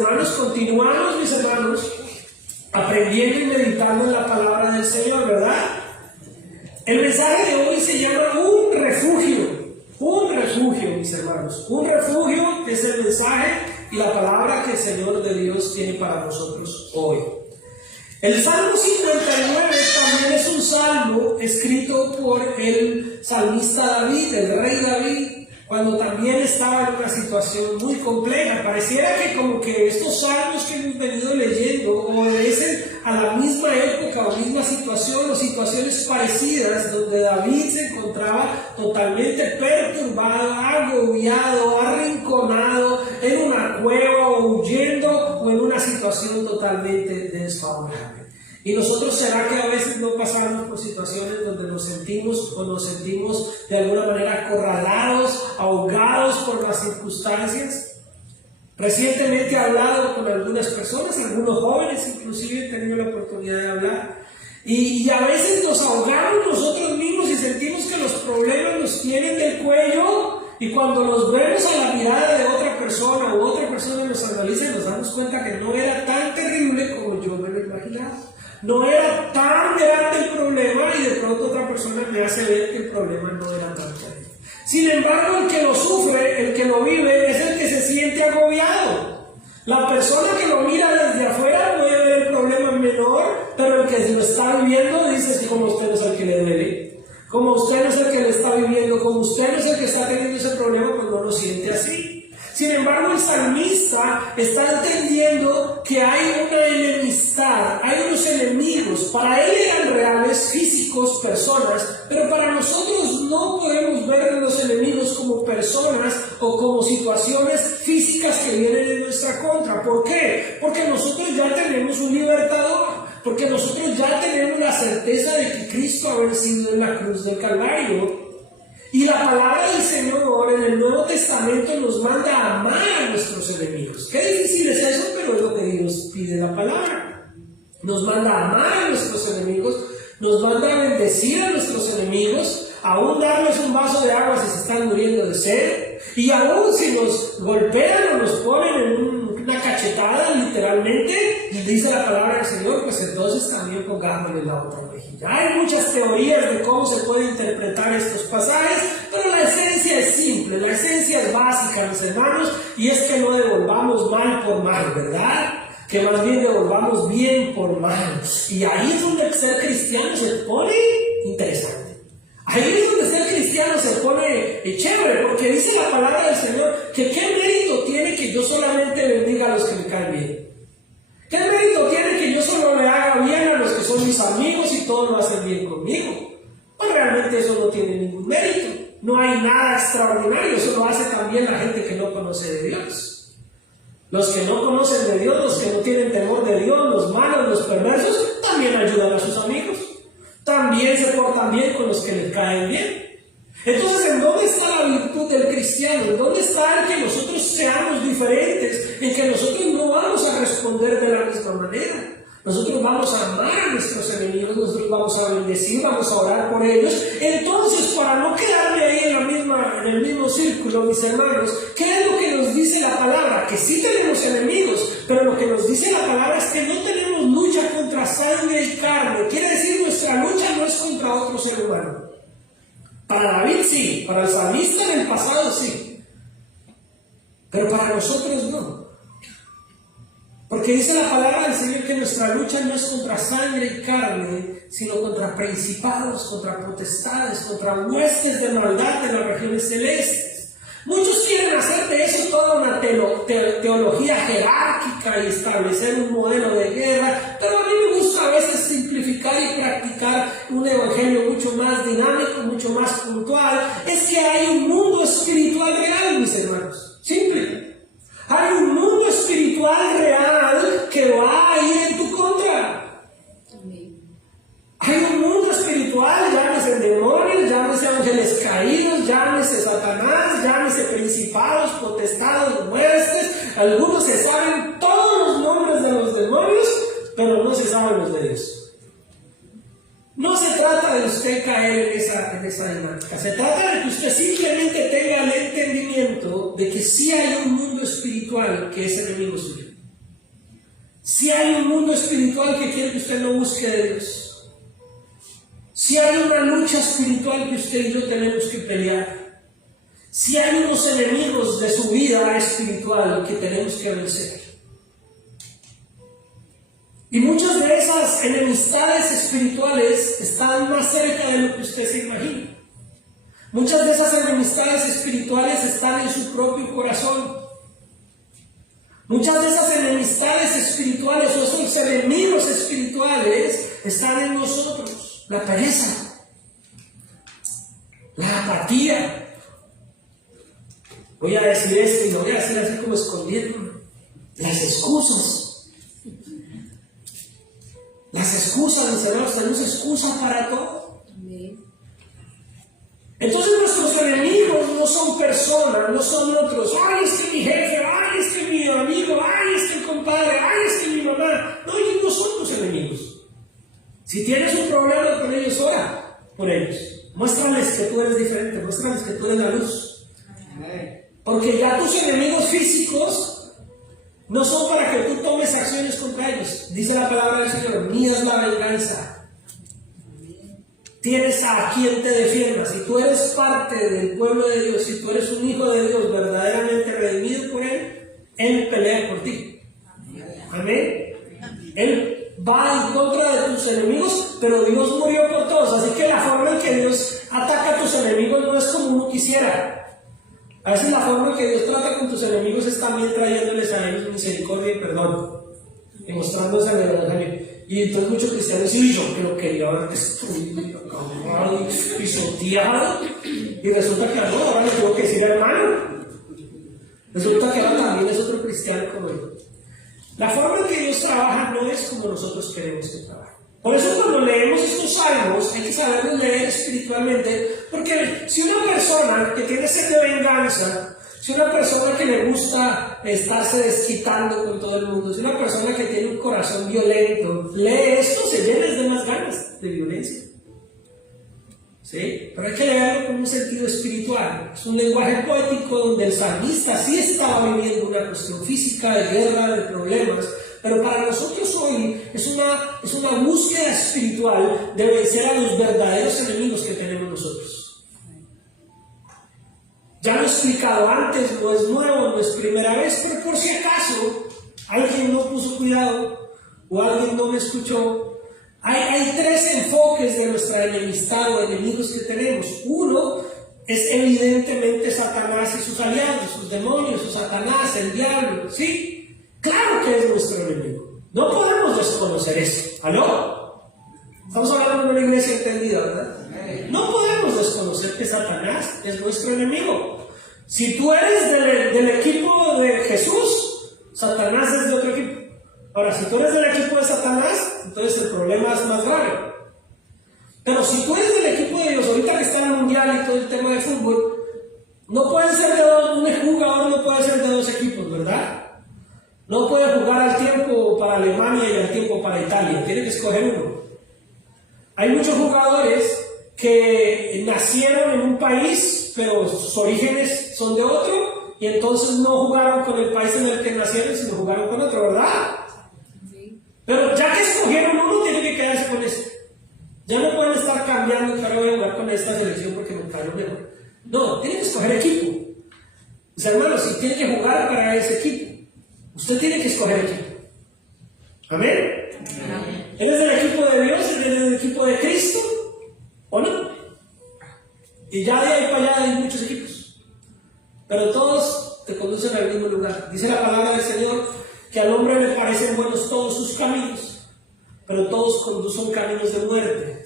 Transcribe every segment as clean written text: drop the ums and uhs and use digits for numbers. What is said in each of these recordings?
Hermanos, continuamos, mis hermanos, aprendiendo y meditando en la palabra del Señor, ¿verdad? El mensaje de hoy se llama un refugio, mis hermanos. Un refugio es el mensaje y la palabra que el Señor de Dios tiene para nosotros hoy. El Salmo 59 también es un salmo escrito por el salmista David, el rey David, cuando también estaba en una situación muy compleja. Pareciera que como que estos salmos que hemos venido leyendo obedecen a la misma época o misma situación o situaciones parecidas, donde David se encontraba totalmente perturbado, agobiado, arrinconado en una cueva o huyendo o en una situación totalmente desfavorable. Y nosotros, ¿será que a veces no pasamos por situaciones donde nos sentimos de alguna manera acorralados, ahogados por las circunstancias? Recientemente he hablado con algunas personas, algunos jóvenes inclusive he tenido la oportunidad de hablar, y a veces nos ahogamos nosotros mismos y sentimos que los problemas nos tienen del cuello, y cuando los vemos a la mirada de otra persona o otra persona nos analiza, nos damos cuenta que no era tan terrible como yo me lo imaginaba. No era tan grande el problema y de pronto otra persona me hace ver que el problema no era tan grande. Sin embargo, el que lo sufre, el que lo vive, es el que se siente agobiado. La persona que lo mira desde afuera puede ver el problema menor, pero el que lo está viviendo dice que como usted no es el que le duele, como usted no es el que le está viviendo, como usted no es el que está teniendo ese problema, pues no lo siente así. Sin embargo, el salmista está entendiendo que hay una enemistad, hay unos enemigos. Para él eran reales, físicos, personas, pero para nosotros no podemos ver a los enemigos como personas o como situaciones físicas que vienen en nuestra contra. ¿Por qué? Porque nosotros ya tenemos un libertador, porque nosotros ya tenemos la certeza de que Cristo ha vencido en la cruz del Calvario. Y la palabra del Señor en el Nuevo Testamento nos manda a amar a nuestros enemigos. Qué difícil es eso, pero es lo que Dios pide en la palabra. Nos manda a amar a nuestros enemigos, nos manda a bendecir a nuestros enemigos, aún darles un vaso de agua si se están muriendo de sed, y aún si nos golpean o nos ponen en una cachetada, literalmente, y dice la palabra del Señor, pues entonces también pongámosle la otra mejilla. Hay muchas teorías de cómo se puede interpretar estos pasajes, pero la esencia es simple, la esencia es básica, mis hermanos, y es que no devolvamos mal por mal, ¿verdad? Que más bien devolvamos bien por mal. Y ahí es donde ser cristiano se pone interesante. Ahí es donde ser cristiano se pone chévere, porque dice la palabra del Señor que qué mérito tiene que yo solamente bendiga a los que me caen bien. ¿Qué mérito tiene que yo solo le haga bien a los que son mis amigos y todos lo hacen bien conmigo? Pues realmente eso no tiene ningún mérito. No hay nada extraordinario, eso lo hace también la gente que no conoce de Dios. Los que no conocen de Dios, los que no tienen temor de Dios, los malos, los perversos, también ayudan a sus amigos. También se portan bien con los que les caen bien. Entonces, ¿en dónde está la virtud del cristiano? ¿En dónde está el que nosotros seamos diferentes? En que nosotros no vamos a responder de la misma manera. Nosotros vamos a amar a nuestros enemigos, nosotros vamos a bendecir, vamos a orar por ellos. Entonces, para no quedarme ahí en el mismo círculo, mis hermanos, ¿qué es lo que nos dice la palabra? Que sí tenemos enemigos, pero lo que nos dice la palabra es que no tenemos lucha contra sangre y carne. Quiere decir, nuestra lucha no es contra otro ser humano. Para David sí, para el salmista en el pasado sí, pero para nosotros no. Porque dice la palabra del Señor que nuestra lucha no es contra sangre y carne, sino contra principados, contra potestades, contra huestes de maldad de las regiones celestes. Muchos quieren hacer de eso toda una teología jerárquica y establecer un modelo de guerra, pero a mí me gusta a veces simplificar y practicar un evangelio mucho más dinámico, mucho más puntual. Es que hay un mundo espiritual real, mis hermanos. Simple. Hay un mundo espiritual real que va a ir en tu contra. Hay un mundo espiritual, llámese demonios, llámese ángeles caídos, llámese Satanás, llámese principados, potestados, huestes. Algunos se saben todos los nombres de los demonios, pero no se saben los de Dios. No se trata de usted caer en esa dinámica, se trata de que usted simplemente tenga el entendimiento de que sí hay un mundo espiritual que es enemigo suyo. Si hay un mundo espiritual que quiere que usted no busque de Dios, si hay una lucha espiritual que usted y yo tenemos que pelear, si hay unos enemigos de su vida espiritual que tenemos que vencer. Y muchas de esas enemistades espirituales están más cerca de lo que usted se imagina. Muchas de esas enemistades espirituales están en su propio corazón. Muchas de esas enemistades espirituales o esos enemigos espirituales están en nosotros. La pereza, la apatía. Voy a decir esto y lo voy a decir así como escondiéndome. Las excusas. Las excusas, mis hermanos, tenemos excusa para todo. Entonces nuestros enemigos no son personas, no son otros. Ay, es que mi jefe, ay, es que mi amigo, ay, es que el compadre, ay, es que mi mamá. No, ellos no son tus enemigos. Si tienes un problema con ellos, ora por ellos. Muéstrales que tú eres diferente, muéstrales que tú eres la luz. Porque ya tus enemigos físicos no son para que tú tomes acciones contra ellos. Dice la palabra del Señor, mía es la venganza. Tienes a quien te defienda. Si tú eres parte del pueblo de Dios, si tú eres un hijo de Dios verdaderamente redimido por Él pelea por ti. Amén. Él va en contra de tus enemigos, pero Dios murió por todos. Así que la forma en que Dios ataca a tus enemigos no es como uno quisiera. A veces la forma en que Dios trata con tus enemigos es también trayéndoles a ellos misericordia y perdón, y mostrándose en el Evangelio. Y entonces muchos cristianos dicen, yo que lo quería ver destruido, acabado, pisoteado, y resulta que no, ahora le tengo que decir hermano. Resulta que ahora también es otro cristiano como él. La forma en que Dios trabaja no es como nosotros queremos que trabaje. Por eso cuando leemos estos salmos hay que saberlos leer espiritualmente, porque si una persona que tiene sed de venganza, si una persona que le gusta estarse desquitando con todo el mundo, si una persona que tiene un corazón violento, lee esto, se llena de más ganas de violencia. ¿Sí? Pero hay que leerlo con un sentido espiritual. Es un lenguaje poético donde el salmista sí estaba viviendo una cuestión física, de guerra, de problemas, pero para nosotros hoy es una búsqueda espiritual de vencer a los verdaderos enemigos que tenemos nosotros. Ya lo he explicado antes, no es nuevo, no es primera vez, pero por si acaso alguien no puso cuidado o alguien no me escuchó. Hay tres enfoques de nuestra enemistad o enemigos que tenemos. Uno es evidentemente Satanás y sus aliados, sus demonios, su Satanás, el diablo, ¿sí? Claro que es nuestro enemigo. No podemos desconocer eso. ¿Aló? Estamos hablando de una iglesia entendida, ¿verdad? No podemos desconocer que Satanás es nuestro enemigo. Si tú eres del equipo de Jesús, Satanás es de otro equipo. Ahora, si tú eres del equipo de Satanás, entonces el problema es más grave. Pero si tú eres del equipo de Dios, ahorita que está en el mundial y todo el tema de fútbol, no pueden ser de dos, un jugador no puede ser de dos equipos, ¿verdad? No puede jugar al tiempo para Alemania y al tiempo para Italia, tiene que escoger uno. Hay muchos jugadores que nacieron en un país, pero sus orígenes son de otro, y entonces no jugaron con el país en el que nacieron, sino jugaron con otro, ¿verdad? Pero ya que escogieron uno, tiene que quedarse con ese. Ya no pueden estar cambiando, que ahora voy a jugar con esta selección porque me cayó mejor. No, tiene que escoger equipo. O sea, hermanos, si tiene que jugar para ese equipo, usted tiene que escoger equipo. ¿Amén? Amén. ¿Eres del equipo de Dios? ¿Eres del equipo de Cristo? ¿O no? Y ya de ahí para allá hay muchos equipos. Pero todos te conducen al mismo lugar. Dice la palabra del Señor que al hombre le parecen buenos todos sus caminos, pero todos conducen caminos de muerte.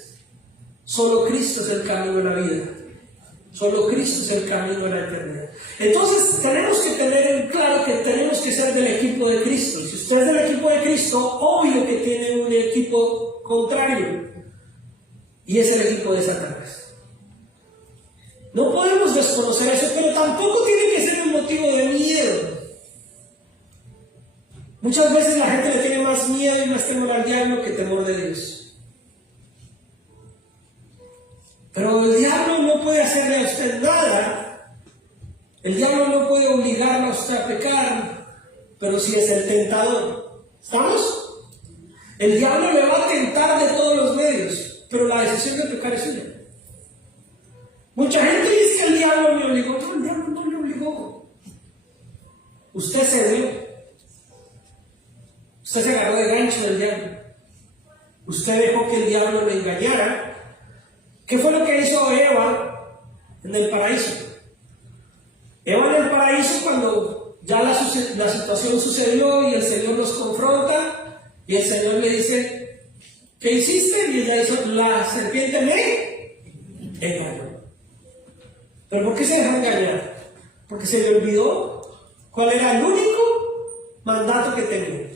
Solo Cristo es el camino de la vida. Solo Cristo es el camino de la eternidad. Entonces tenemos que tener en claro que tenemos que ser del equipo de Cristo. Si usted es del equipo de Cristo, obvio que tiene un equipo contrario, y es el equipo de Satanás. No podemos desconocer eso, pero tampoco tiene que ser un motivo de miedo. Muchas veces la gente le tiene más miedo y más temor al diablo que temor de Dios. Pero el diablo no puede hacerle a usted nada. El diablo no puede obligarlo a usted a pecar, pero sí es el tentador. ¿Estamos? El diablo le va a tentar de todos los medios, pero la decisión de pecar es suya. Mucha gente dice que el diablo me obligó. No, el diablo no le obligó. Usted se dio. Usted se agarró de gancho del diablo. Usted dejó que el diablo le engañara. ¿Qué fue lo que hizo Eva en el paraíso? Eva en el paraíso, cuando ya la situación sucedió y el Señor los confronta, y el Señor le dice, ¿qué hiciste? Y ella dijo, la serpiente me engañó. ¿Pero por qué se dejó engañar? Porque se le olvidó cuál era el único mandato que tenía.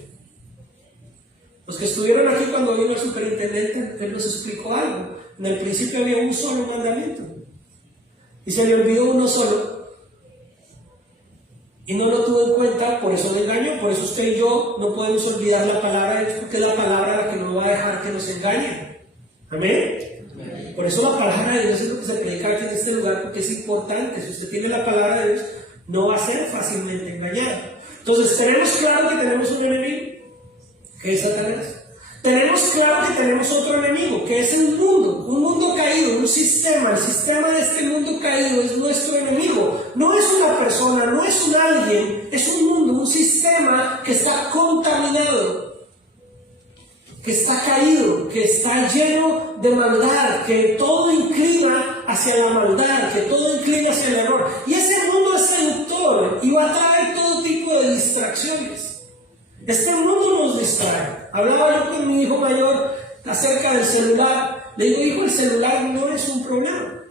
Los que estuvieron aquí cuando vino el superintendente, él nos explicó algo. En el principio había un solo mandamiento y se le olvidó uno solo y no lo tuvo en cuenta, por eso le engañó. Por eso usted y yo no podemos olvidar la palabra de Dios, porque es la palabra la que no va a dejar que nos engañe. Amén. Por eso la palabra de Dios es lo que se predica aquí en este lugar, porque es importante. Si usted tiene la palabra de Dios, no va a ser fácilmente engañado. Entonces tenemos claro que tenemos un enemigo, que es Satanás. Tenemos claro que tenemos otro enemigo, que es el mundo, un mundo caído, un sistema. El sistema de este mundo caído es nuestro enemigo. No es una persona, no es un alguien, es un mundo, un sistema que está contaminado, que está caído, que está lleno de maldad, que todo inclina hacia la maldad, que todo inclina hacia el error. Y ese mundo es seductor y va a traer todo tipo de distracciones. Este mundo nos distrae. Hablaba yo con mi hijo mayor acerca del celular. Le digo, hijo, el celular no es un problema.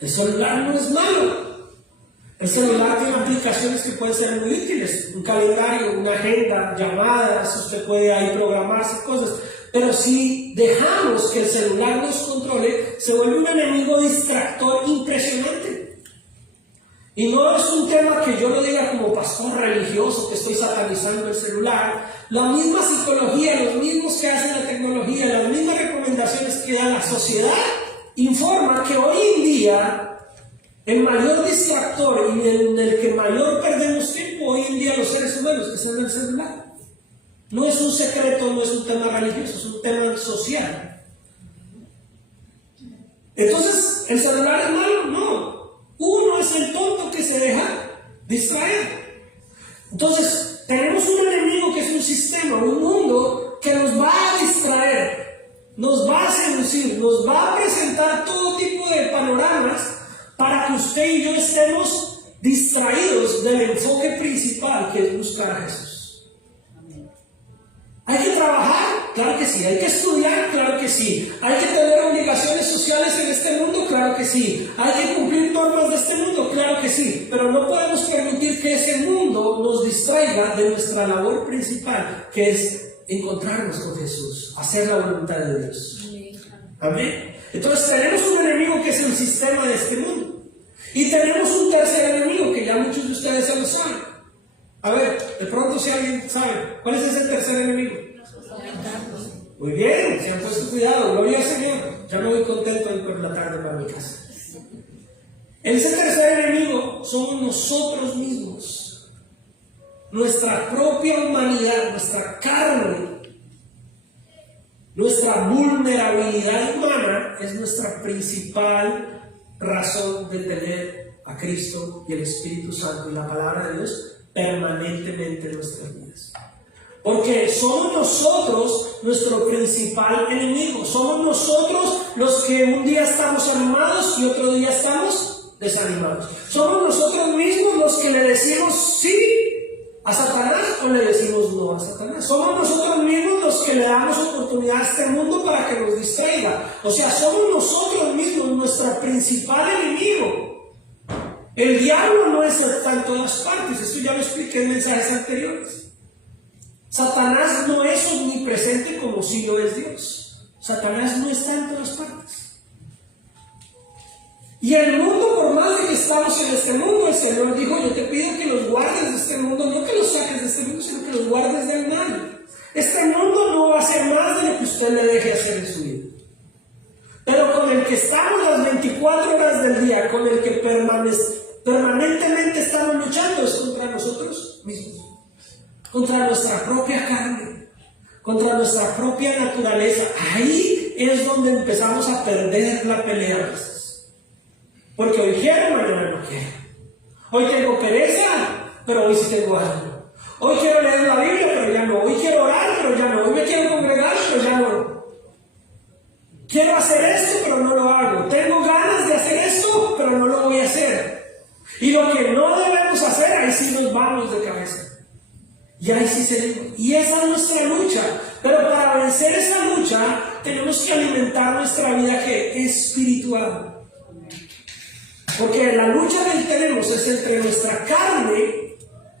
El celular no es malo. El celular tiene aplicaciones que pueden ser muy útiles. Un calendario, una agenda, llamadas, usted puede ahí programarse cosas. Pero si dejamos que el celular nos controle, se vuelve un enemigo distractor impresionante. Y no es un tema que yo lo diga como pastor religioso, que estoy satanizando el celular. La misma psicología, los mismos que hacen la tecnología, las mismas recomendaciones que da la sociedad, informa que hoy en día el mayor distractor y en el que mayor perdemos tiempo hoy en día los seres humanos es en el celular. No es un secreto, no es un tema religioso, es un tema social. Entonces, ¿el celular es malo? No. Uno es el tonto que se deja distraer. Entonces, tenemos un enemigo que es un sistema, un mundo que nos va a distraer, nos va a seducir, nos va a presentar todo tipo de panoramas para que usted y yo estemos distraídos del enfoque principal, que es buscar a Jesús. ¿Hay que trabajar? Claro que sí. ¿Hay que estudiar? Claro que sí. ¿Hay que tener obligaciones sociales en este mundo? Claro que sí. ¿Hay que cumplir normas de este mundo? Claro que sí. Pero no podemos permitir que ese mundo nos distraiga de nuestra labor principal, que es encontrarnos con Jesús, hacer la voluntad de Dios. Amén. Entonces tenemos un enemigo que es el sistema de este mundo. Y tenemos un tercer enemigo que ya muchos de ustedes se lo saben. A ver, de pronto si alguien sabe, ¿cuál es ese tercer enemigo? Muy bien, se han puesto cuidado, gloria al Señor. Ya me voy contento de por la tarde para mi casa. Ese tercer enemigo somos nosotros mismos. Nuestra propia humanidad, nuestra carne, nuestra vulnerabilidad humana es nuestra principal razón de tener a Cristo y el Espíritu Santo y la palabra de Dios permanentemente en nuestras vidas. Porque somos nosotros nuestro principal enemigo. Somos nosotros los que un día estamos animados y otro día estamos desanimados. Somos nosotros mismos los que le decimos sí a Satanás o le decimos no a Satanás. Somos nosotros mismos los que le damos oportunidad a este mundo para que nos distraiga. O sea, somos nosotros mismos nuestro principal enemigo. El diablo no está en todas partes, esto ya lo expliqué en mensajes anteriores. Satanás no es omnipresente como si lo es Dios. Satanás no está en todas partes. Y el mundo, por más de que estamos en este mundo, el Señor dijo, yo te pido que los guardes de este mundo, no que los saques de este mundo, sino que los guardes del mal. Este mundo no va a hacer más de lo que usted le deje hacer en su vida. Pero con el que estamos las 24 horas del día, con el que permanentemente estamos luchando es contra nosotros mismos, contra nuestra propia carne. contra nuestra propia naturaleza, ahí es donde empezamos a perder la pelea a veces. Porque hoy quiero, mañana no quiero. Hoy tengo pereza, pero hoy sí tengo ánimo. Hoy quiero leer la Biblia, pero ya no. Hoy quiero orar, pero ya no. Hoy me quiero congregar, pero ya no. Quiero hacer esto, pero no lo hago. Tengo ganas de hacer esto, pero no lo voy a hacer. Y lo que no debemos hacer, ahí sí nos vamos de cabeza. Y ahí sí seguimos. Y esa es nuestra lucha. Pero para vencer esa lucha, tenemos que alimentar nuestra vida que es espiritual. Porque la lucha que tenemos es entre nuestra carne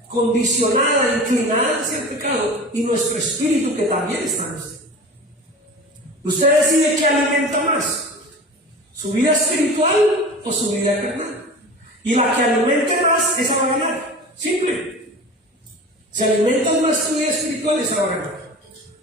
condicionada, inclinada hacia el pecado, y nuestro espíritu que también está en usted. Usted decide qué alimenta más, su vida espiritual o su vida carnal. Y la que alimente más, esa va a ganar. Simple. Si alimentas más tu vida espiritual, esa va a ganar.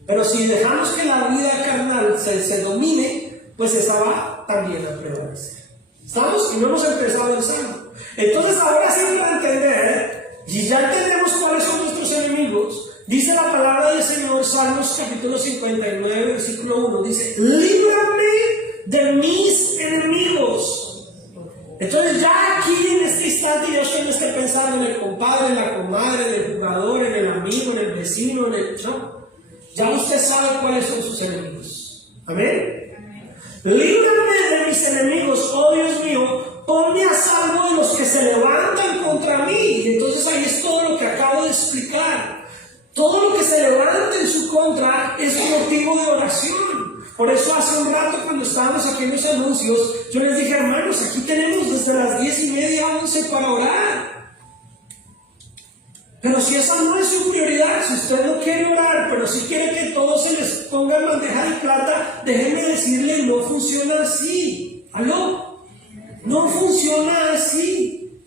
Pero si dejamos que la vida carnal se domine, pues esa va también a prevalecer. ¿Estamos? Y no hemos empezado el salmo. Entonces ahora sí, para entender, y ya entendemos cuáles son nuestros enemigos, dice la palabra del Señor, Salmos capítulo 59, versículo 1, dice: líbrame de mis enemigos. Entonces ya aquí en este instante ya usted no esté pensando en el compadre, en la comadre, en el jugador, en el amigo, en el vecino, no. Ya usted sabe cuáles son sus enemigos. Amén. Líbrame de mis enemigos, oh Dios mío, ponme a salvo de los que se levantan contra mí. Y entonces ahí es todo lo que acabo de explicar. Todo lo que se levanta en su contra es motivo de oración. Por eso hace un rato, cuando estábamos aquí en los anuncios, yo les dije: hermanos, aquí tenemos desde las 10:30 a 11 para orar. Pero si esa no es su prioridad, si usted no quiere orar, pero si quiere que todo se les ponga en bandeja de plata, déjeme decirle, no funciona así. ¿Aló? No funciona así.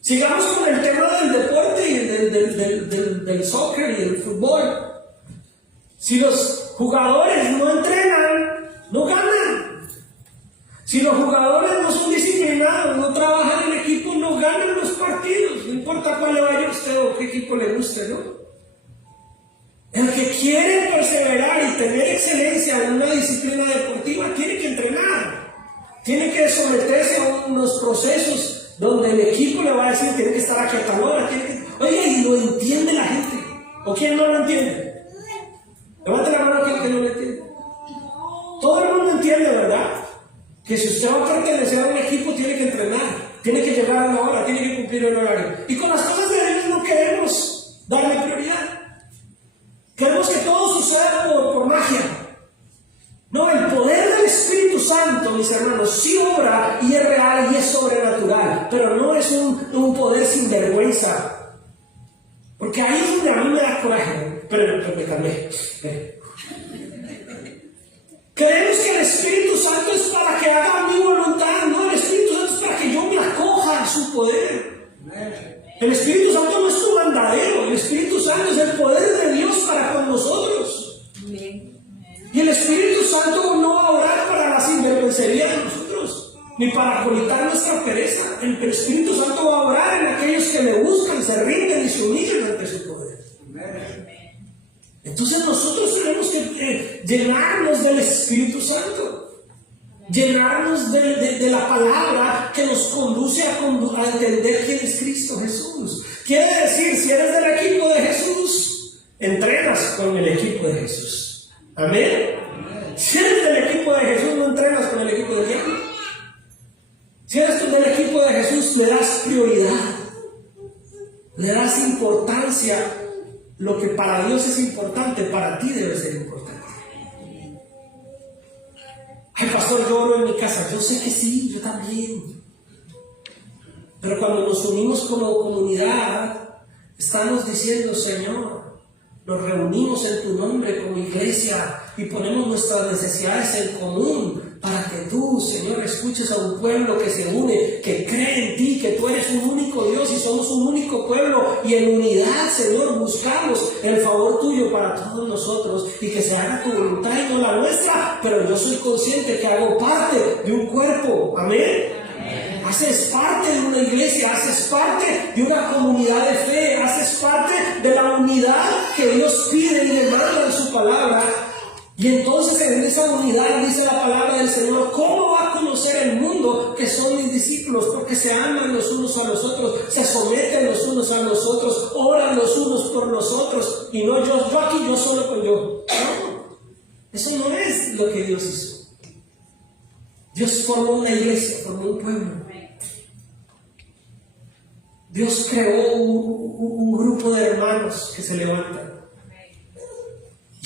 Sigamos con el tema del deporte y del soccer y del fútbol. Si los jugadores no entrenan, no ganan. Si los jugadores no son disciplinados, no trabajan en equipo, no ganan los partidos. No importa cuál le vaya a usted o qué equipo le guste, ¿no? El que quiere perseverar y tener excelencia en una disciplina deportiva tiene que entrenar. Tiene que someterse a unos procesos donde el equipo le va a decir: tiene que estar aquí a tal hora. Oye, y lo entiende la gente. ¿O quién no lo entiende? Levante la mano aquel que no lo entiende. Todo el mundo entiende, ¿verdad? Que si usted va a pertenecer a un equipo, tiene que entrenar, tiene que llegar a la hora, tiene que cumplir el horario. Y con las cosas de Dios no queremos darle prioridad. Queremos que todo suceda por magia. No, el poder del Espíritu Santo, mis hermanos, sí obra y es real y es sobrenatural, pero no es un poder sin vergüenza. Porque ahí es donde a mí me da coraje. Pero me calmé. Creemos que el Espíritu Santo es para que haga mi voluntad. No, el Espíritu Santo es para que yo me acoja a su poder. El Espíritu Santo no es tu mandadero. El Espíritu Santo es el poder de Dios para con nosotros. Y el Espíritu Santo no va a orar para la sinvergüencería de nosotros, ni para colitar nuestra pereza. El Espíritu Santo va a orar en aquellos que le buscan, se rinden y se humillan ante su poder. Entonces nosotros tenemos que llenarnos del Espíritu Santo, llenarnos de la palabra que nos conduce a entender quién es Cristo Jesús. Quiere decir, si eres del equipo de Jesús, entrenas con el equipo de Jesús. Amén. Si eres del equipo de Jesús, no entrenas con el equipo de Dios. Si eres del equipo de Jesús, le das prioridad, le das importancia. Lo que para Dios es importante, para ti debe ser importante. Ay, pastor, yo oro en mi casa. Yo sé que sí, yo también. Pero cuando nos unimos como comunidad, estamos diciendo: Señor, nos reunimos en tu nombre como iglesia y ponemos nuestras necesidades en común para que tú, Señor, escuches a un pueblo que se une, que cree en ti, que tú eres un único Dios y somos un único pueblo, y en unidad, Señor, buscamos el favor tuyo para todos nosotros y que se haga tu voluntad y no la nuestra. Pero yo soy consciente que hago parte de un cuerpo. Amén. Haces parte de una iglesia, haces parte de una comunidad de fe, haces parte de la unidad que Dios pide y demanda Y entonces en esa unidad dice la palabra del Señor, ¿cómo va a conocer el mundo que son mis discípulos? Porque se aman los unos a los otros, se someten los unos a los otros, oran los unos por los otros, y no yo aquí, yo solo con yo. No, eso no es lo que Dios hizo. Dios formó una iglesia, formó un pueblo. Dios creó un grupo de hermanos que se levantan.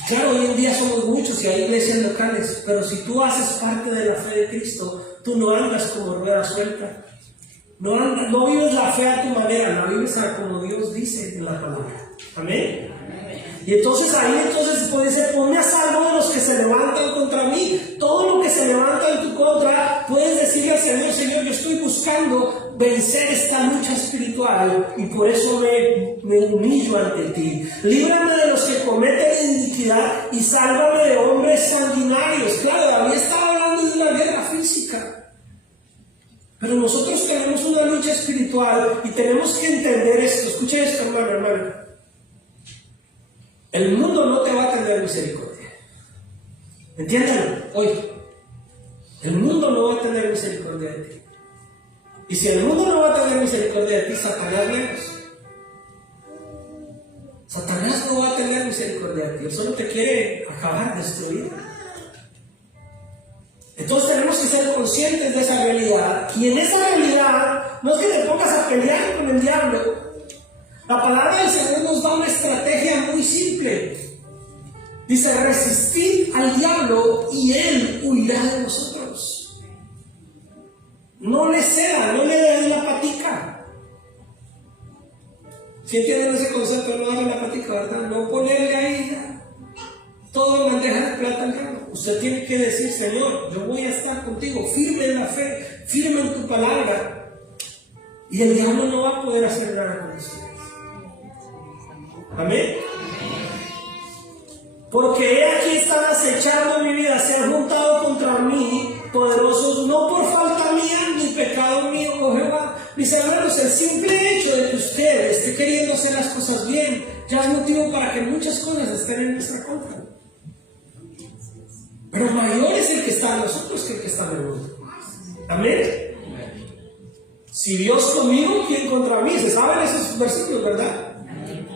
Claro, hoy en día somos muchos y hay iglesias locales, pero si tú haces parte de la fe de Cristo, tú no andas como rueda suelta. No vives la fe a tu manera, la vives como Dios dice en la palabra. Amén. Y entonces ahí puede ser, ponme a salvo de los que se levantan contra mí. Todo lo que se levanta en tu contra, puedes decirle al Señor, Señor, yo estoy buscando vencer esta lucha espiritual y por eso me humillo ante ti. Líbrame de los que cometen iniquidad y sálvame de hombres sanguinarios. Claro, David estaba hablando de una guerra física. Pero nosotros tenemos una lucha espiritual y tenemos que entender esto. Escucha esto, hermano. El mundo no te va a tener misericordia. Entiéndalo, hoy. El mundo no va a tener misericordia de ti. Y si el mundo no va a tener misericordia de ti, Satanás menos. Satanás no va a tener misericordia de ti. Él solo te quiere acabar, destruir. Entonces tenemos que ser conscientes de esa realidad. Y en esa realidad, no es que te pongas a pelear con el diablo. La palabra del Señor nos da una estrategia muy simple. Dice, resistid al diablo y él huirá de vosotros. No le ceda, no le den la patica. ¿Sí entienden ese concepto? No darle la patica, ¿verdad? No ponerle ahí todo en bandeja de plata al diablo. Usted tiene que decir, Señor, yo voy a estar contigo, firme en la fe, firme en tu palabra. Y el diablo no va a poder hacer nada con usted. Amén. Porque he aquí están acechando mi vida, se han juntado contra mí, poderosos, no por falta mía ni pecado mío, oh Jehová. Mis hermanos, el simple hecho de que usted esté queriendo hacer las cosas bien, ya es motivo para que muchas cosas estén en nuestra contra. Pero mayor es el que está en nosotros que el que está en el mundo. Amén. Si Dios conmigo, ¿quién contra mí? Se saben esos versículos, ¿verdad?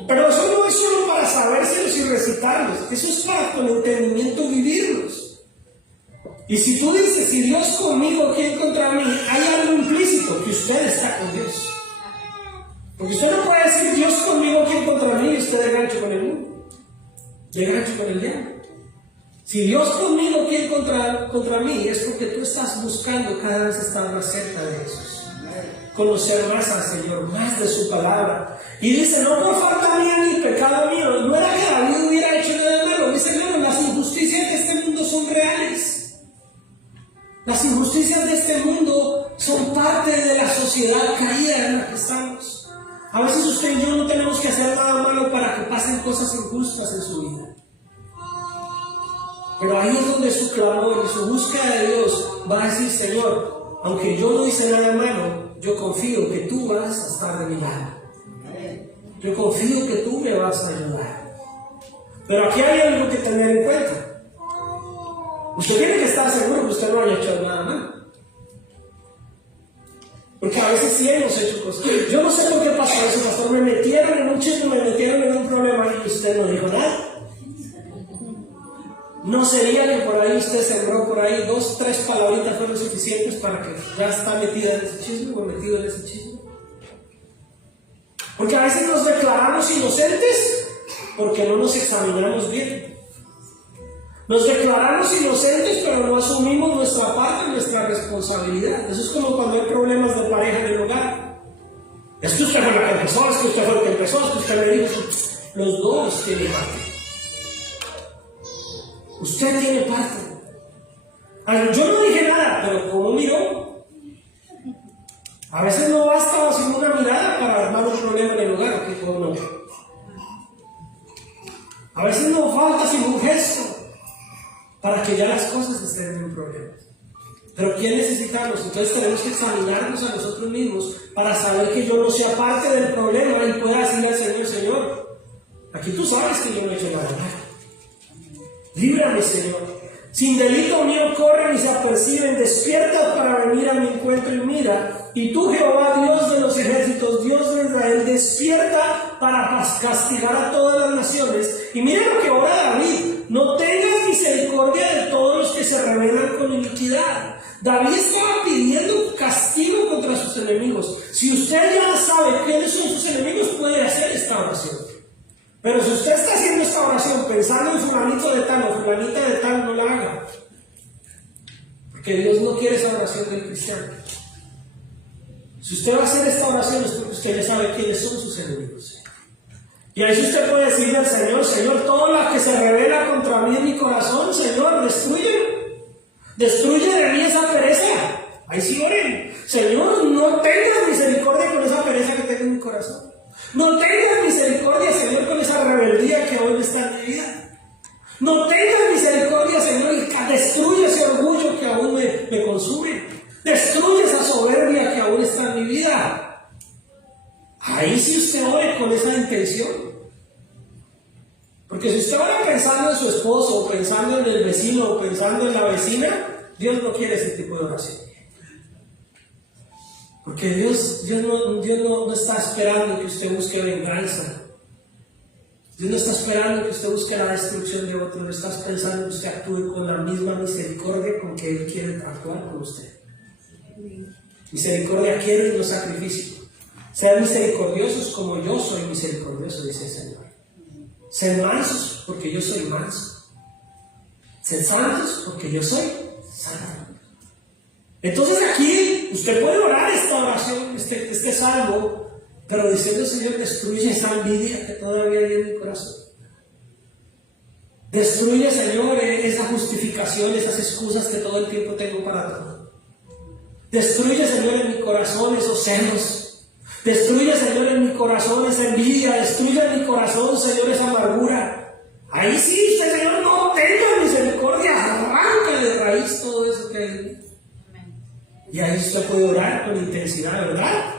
Pero eso no es solo para sabérselos y recitarlos, eso es para con entendimiento vivirlos. Y si tú dices, si Dios conmigo, ¿quién contra mí? Hay algo implícito, que usted está con Dios. Porque usted no puede decir, Dios conmigo, ¿quién contra mí? Y usted de gancho con el mundo, de gancho con el diablo. Si Dios conmigo, ¿quién contra mí? Es porque tú estás buscando cada vez estar más cerca de Jesús. Conocer más al Señor, más de su palabra. Y dice, no por falta mía ni pecado mío. No era que David hubiera hecho nada malo. Dice, hermano, las injusticias de este mundo son reales. Las injusticias de este mundo son parte de la sociedad caída en la que estamos. A veces usted y yo no tenemos que hacer nada malo para que pasen cosas injustas en su vida. Pero ahí es donde su clamor y su búsqueda de Dios va a decir, Señor, aunque yo no hice nada malo, yo confío que tú vas a estar de mi lado. Yo confío que tú me vas a ayudar. Pero aquí hay algo que tener en cuenta. Usted tiene que estar seguro que usted no haya hecho nada mal. Porque a veces sí hemos hecho cosas. Yo no sé por qué pasó eso, pastor. Me metieron en un chisme, me metieron en un problema y usted no dijo nada. ¿No sería que por ahí usted sembró por ahí 2, 3 palabritas fueron suficientes para que ya está metida en ese chisme o metido en ese chisme? Porque a veces nos declaramos inocentes porque no nos examinamos bien. Nos declaramos inocentes pero no asumimos nuestra parte, nuestra responsabilidad. Eso es como cuando hay problemas de pareja en el hogar. Es que usted fue la que empezó, es que usted fue el que empezó, es que usted me dijo. Los dos tienen parte. Usted tiene parte. Yo no dije nada, pero ¿cómo miró? A veces no basta sin una mirada para armar un problema en el hogar, ¿o cómo no? A veces no falta sin un gesto para que ya las cosas estén en un problema. Pero ¿quién necesitamos? Entonces tenemos que examinarnos a nosotros mismos para saber que yo no sea parte del problema y pueda decirle al Señor, Señor, aquí tú sabes que yo no he hecho nada mal. Líbrame, Señor. Sin delito mío corren y se aperciben, despierta para venir a mi encuentro y mira. Y tú, Jehová, Dios de los ejércitos, Dios de Israel, despierta para castigar a todas las naciones. Y mira lo que ora David: no tengas misericordia de todos los que se rebelan con iniquidad. David estaba pidiendo castigo contra sus enemigos. Si usted ya sabe quiénes son sus enemigos, puede hacer esta oración. Pero si usted está haciendo esta oración pensando en fulanito de tal o fulanita de tal, no la haga. Porque Dios no quiere esa oración del cristiano. Si usted va a hacer esta oración es porque usted ya sabe quiénes son sus enemigos. Y ahí usted puede decirle al Señor: Señor, todo lo que se revela contra mí en mi corazón, Señor, destrúyelo. Destruye de mí esa pereza. Ahí sí oren: Señor, no tengas misericordia con esa pereza que tengo en mi corazón. No tengas misericordia, Señor, con esa rebeldía que hoy está en mi vida. No tengas misericordia, Señor, y destruye ese orgullo que aún me consume. Destruye esa soberbia que aún está en mi vida. Ahí sí usted ore con esa intención. Porque si usted ora pensando en su esposo, o pensando en el vecino, o pensando en la vecina, Dios no quiere ese tipo de oración. Porque Dios no está esperando que usted busque venganza. Dios no está esperando que usted busque la destrucción de otro. No está pensando que usted actúe con la misma misericordia con que Él quiere actuar con usted. Misericordia quiere y no sacrificio. Sean misericordiosos como yo soy misericordioso, dice el Señor. Sed mansos porque yo soy manso. Sed santos porque yo soy santo. Entonces aquí usted puede orar esta oración, este salmo, pero diciendo: Señor, destruye esa envidia que todavía hay en mi corazón. Destruye, Señor, esa justificación, esas excusas que todo el tiempo tengo para todo. Destruye, Señor, en mi corazón esos celos. Destruye, Señor, en mi corazón esa envidia. Destruye en mi corazón, Señor, esa amargura. Ahí sí, usted, Señor, no tenga misericordia. Arranca de raíz todo eso que hay en mí. Y ahí usted puede orar con intensidad, ¿verdad?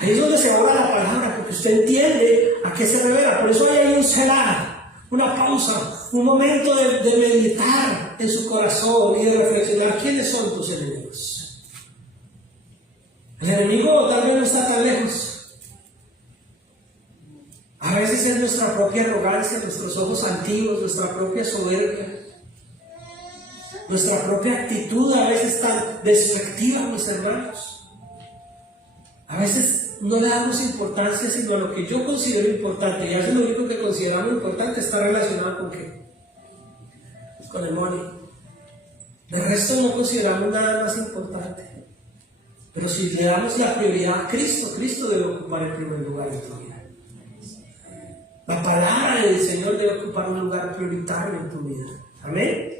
Ahí es donde se ora la palabra, porque usted entiende a qué se revela. Por eso hay un selah, una pausa, un momento de meditar en su corazón y de reflexionar: ¿quiénes son tus enemigos? El enemigo tal vez no está tan lejos. A veces es nuestra propia arrogancia, nuestros ojos antiguos, nuestra propia soberbia. Nuestra propia actitud a veces tan despectiva, mis hermanos. A veces no le damos importancia sino a lo que yo considero importante. Y a veces lo único que consideramos importante está relacionado con ¿qué? Con el money. De resto no consideramos nada más importante. Pero si le damos la prioridad a Cristo, Cristo debe ocupar el primer lugar en tu vida. La palabra del Señor debe ocupar un lugar prioritario en tu vida. Amén.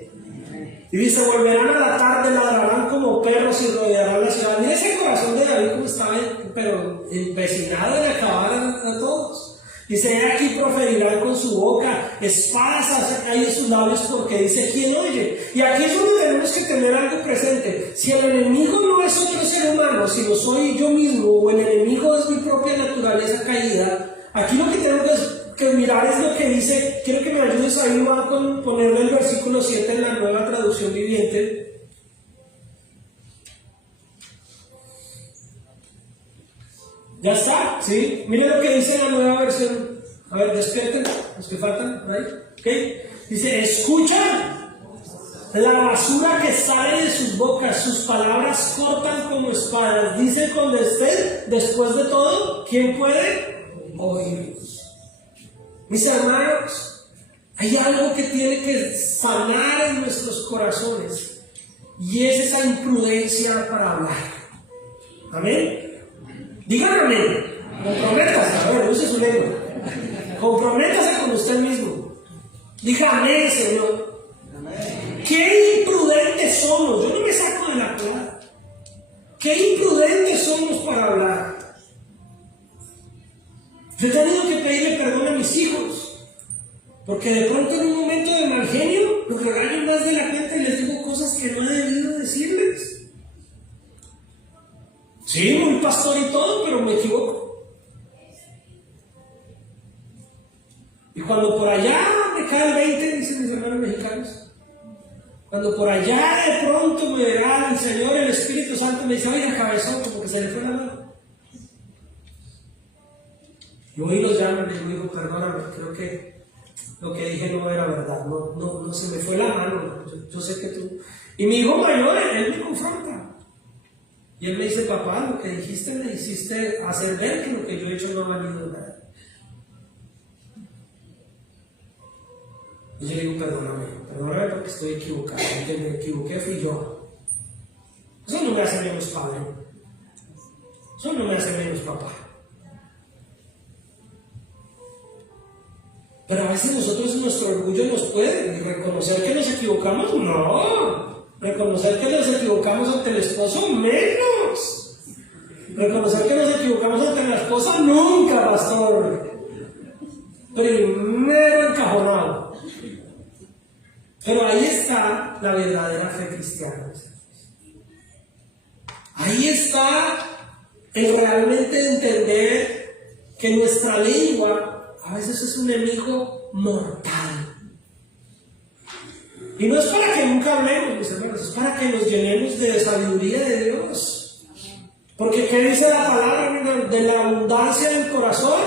Y dice: volverán a la tarde, ladrarán como perros y rodearán la ciudad. Mira ese corazón de David como estaba, pero empecinado en acabar a todos. Dice: aquí proferirán con su boca, espadas hay en sus labios, porque dice: ¿quién oye? Y aquí es donde tenemos que tener algo presente. Si el enemigo no es otro ser humano, si no soy yo mismo, o el enemigo es mi propia naturaleza caída, aquí lo que tenemos que mirar es lo que dice. Quiero que me ayudes ahí, va con ponerle el versículo 7 en la Nueva Traducción Viviente. ¿Ya está? ¿Sí? Miren lo que dice la nueva versión. A ver, despierten, los que faltan, ahí. ¿Okay? Dice: escuchan la basura que sale de sus bocas, sus palabras cortan como espadas. Dice con después de todo, ¿quién puede oír? Mis hermanos, hay algo que tiene que sanar en nuestros corazones, y es esa imprudencia para hablar. Amén. Díganme amén. Comprométase, a ver, use su lengua. Comprométase con usted mismo. Diga amén, Señor. Amén. Qué imprudentes somos. Yo no me saco de la clara. Qué imprudentes somos para hablar. Yo he tenido que pedirle perdón a mis hijos, porque de pronto en un momento de mal genio los regaño más de la cuenta y les digo cosas que no he debido decirles. Sí, muy pastor y todo, pero me equivoco. Y cuando por allá me cae el 20, dicen mis hermanos mexicanos, Cuando por allá de pronto me verá el Señor, el Espíritu Santo me dice, oiga, cabezón, como que se le fue la mano. Yo hoy los llamo y les digo, perdóname, creo que lo que dije no era verdad, no se me fue la mano, yo sé que tú... Y mi hijo mayor, él me confronta. Y él me dice, papá, lo que dijiste me hiciste hacer ver que lo que yo he hecho no ha valido nada. Y yo le digo, perdóname porque estoy equivocado, el que me equivoqué fui yo. Eso no me hace menos padre, eso no me hace menos papá. Pero a veces nosotros, nuestro orgullo nos puede reconocer que nos equivocamos, no. Reconocer que nos equivocamos ante el esposo, menos. Reconocer que nos equivocamos ante la esposa, nunca, pastor. Primero encajonado. Pero ahí está la verdadera fe cristiana. Ahí está el realmente entender que nuestra lengua a veces es un enemigo mortal. Y no es para que nunca hablemos, mis hermanos, es para que nos llenemos de sabiduría de Dios. Porque ¿qué dice la palabra? De la abundancia del corazón